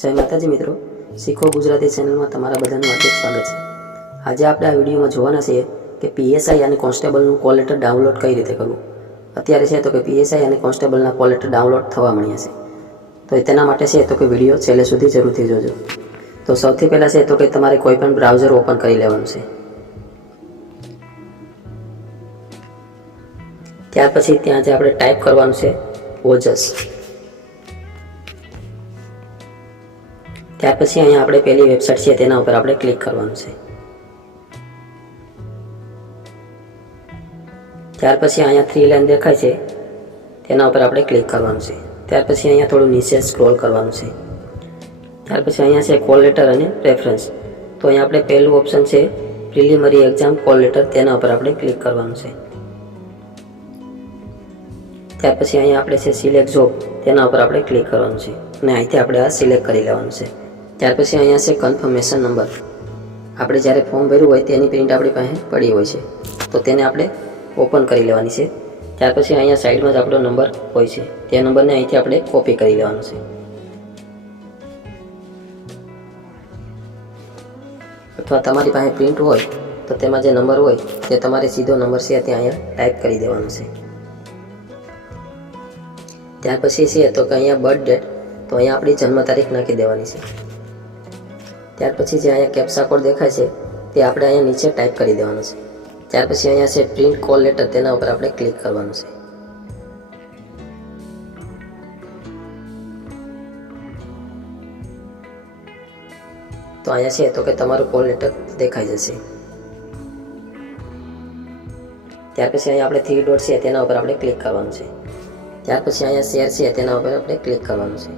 જય માતાજી મિત્રો, શીખો ગુજરાતી ચેનલમાં તમારા બધાનું હાર્દિક સ્વાગત છે। આજે આપણે આ વિડીયોમાં જોવાના છીએ કે પીએસઆઈ અને કોન્સ્ટેબલનું કોલ લેટર ડાઉનલોડ કઈ રીતે કરવું। અત્યારે છે તો કે પીએસઆઈ અને કોન્સ્ટેબલના કોલ લેટર ડાઉનલોડ થવા મળ્યા છે, તો તેના માટે છે તો કે વિડીયો છેલ્લે સુધી જરૂરથી જોજો। તો સૌથી પહેલાં છે તો કે તમારે કોઈ પણ બ્રાઉઝર ઓપન કરી લેવાનું છે। ત્યાર પછી ત્યાં જે આપણે ટાઈપ કરવાનું છે ઓજસ। ત્યાર પછી અહીંયા આપણે પહેલી વેબસાઇટ છે તેના ઉપર આપણે ક્લિક કરવાનું છે। ત્યાર પછી અહીંયા 3 લાઈન દેખાય છે તેના ઉપર આપણે ક્લિક કરવાનું છે। ત્યાર પછી અહીંયા થોડું નીચે સ્ક્રોલ કરવાનું છે। ત્યાર પછી અહીંયા છે કોલ લેટર અને પ્રેફરન્સ, તો અહીંયા આપણે પહેલું ઓપ્શન છે પ્રિલિમિનરી એક્ઝામ કોલ લેટર, તેના ઉપર આપણે ક્લિક કરવાનું છે। ત્યાર પછી અહીંયા આપણે છે સિલેક્ટ જોબ, તેના ઉપર આપણે ક્લિક કરવાનું છે અને અહીંથી આપણે આ સિલેક્ટ કરી લેવાનું છે। ત્યાર પછી અહીંયા છે કન્ફર્મેશન નંબર, આપણે જ્યારે ફોર્મ ભર્યું હોય તેની પ્રિન્ટ આપણી પાસે પડી હોય છે તો તેને આપણે ઓપન કરી લેવાની છે। ત્યાર પછી અહીંયા સાઈડમાં જ આપણો નંબર હોય છે, તે નંબરને અહીંથી આપણે કોપી કરી લેવાનો છે, અથવા તમારી પાસે પ્રિન્ટ હોય તો તેમાં જે નંબર હોય તે તમારે સીધો નંબર છે તે અહીંયા ટાઈપ કરી દેવાનો છે। ત્યાર પછી છે તો કે અહીંયા બર્થ ડેટ, તો અહીંયા આપણી જન્મ તારીખ નાખી દેવાની છે। ત્યાર પછી જે અહીંયા કેપ્સા કોડ દેખાય છે તે આપણે અહીંયા નીચે ટાઈપ કરી દેવાનો છે। ત્યાર પછી અહીંયા છે પ્રિન્ટ કોલ લેટર, તેના ઉપર આપણે ક્લિક કરવાનું છે। તો અહીંયા છે તો કે તમારું કોલ લેટર દેખાઈ જશે। ત્યાર પછી અહીંયા આપણે 3 ડોટ છે તેના ઉપર આપણે ક્લિક કરવાનું છે। ત્યાર પછી અહીંયા શેર છે તેના ઉપર આપણે ક્લિક કરવાનું છે।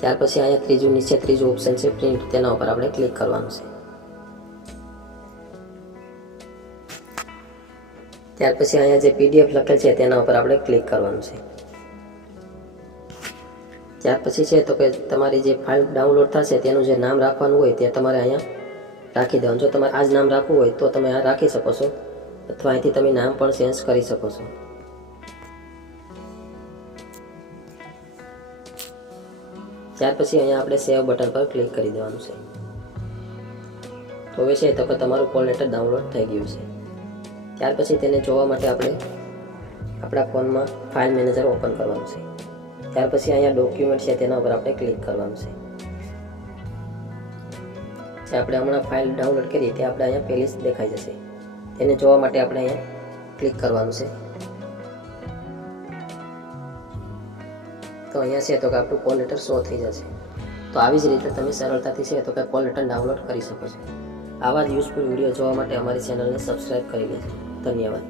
ત્યાર પછી અહીંયા નીચે ત્રીજું ઓપ્શન છે પ્રિન્ટ, તેના ઉપર આપણે ક્લિક કરવાનું છે। ત્યાર પછી અહીંયા જે પીડીએફ લખેલ છે તેના ઉપર આપણે ક્લિક કરવાનું છે। ત્યાર પછી છે તો કે તમારી જે ફાઇલ ડાઉનલોડ થશે તેનું જે નામ રાખવાનું હોય તે તમારે અહીંયા રાખી દેવાનું। જો તમારે આ જ નામ રાખવું હોય તો તમે આ રાખી શકો છો, અથવા અહીંથી તમે નામ પણ ચેન્જ કરી શકો છો। ત્યાર પછી અહીંયા આપણે સેવ બટન પર ક્લિક કરી દેવાનું છે। તો હવે છે તો કે તમારું કોલ લેટર ડાઉનલોડ થઈ ગયું છે। ત્યાર પછી તેને જોવા માટે આપણે આપણા ફોનમાં ફાઇલ મેનેજર ઓપન કરવાનું છે। ત્યાર પછી અહીંયા ડોક્યુમેન્ટ છે તેના ઉપર આપણે ક્લિક કરવાનું છે। જે આપણે હમણાં ફાઇલ ડાઉનલોડ કરી તે આપણે અહીંયા પહેલી જ દેખાઈ જશે, તેને જોવા માટે આપણે અહીંયા ક્લિક કરવાનું છે। તો અહીંયા છે તો કે આપણું કોલ લેટર શો થઈ જશે। તો આવી જ રીતે તમે સરળતાથી છે તો કે કોલ લેટર ડાઉનલોડ કરી શકો છો। આવા જ યુઝફુલ વિડીયો જોવા માટે અમારી ચેનલને સબસ્ક્રાઈબ કરી લેજો। ધન્યવાદ।